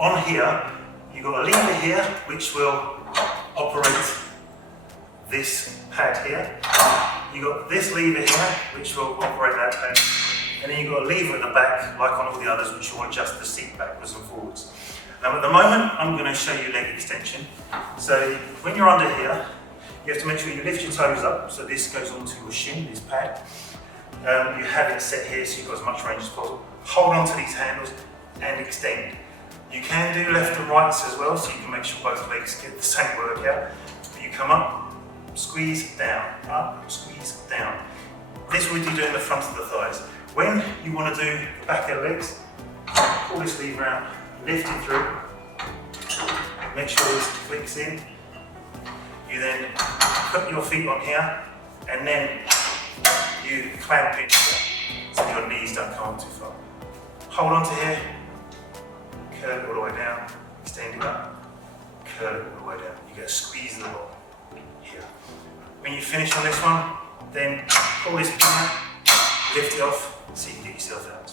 on here, you've got a lever here which will operate this pad here. You've got this lever here which will operate that pad. And then you've got a lever at the back, like on all the others, which will adjust the seat backwards and forwards. Now at the moment, I'm going to show you leg extension. So when you're under here, you have to make sure you lift your toes up, so this goes onto your shin, this pad. You have it set here so you've got as much range as possible. Hold on to these handles and extend. You can do left and rights as well, so you can make sure both legs get the same workout. But you come up, squeeze down, up, squeeze down. This we do in the front of the thighs. When you want to do the back of the legs, pull this lever out, lift it through, make sure this clicks in. You then put your feet on here, and then you clamp it so your knees don't come up too far. Hold on to here, curl it all the way down, extend it up, curl it all the way down. You get a squeeze in the bottom here. When you finish on this one, then pull this pin out, lift it off so you can get yourself out.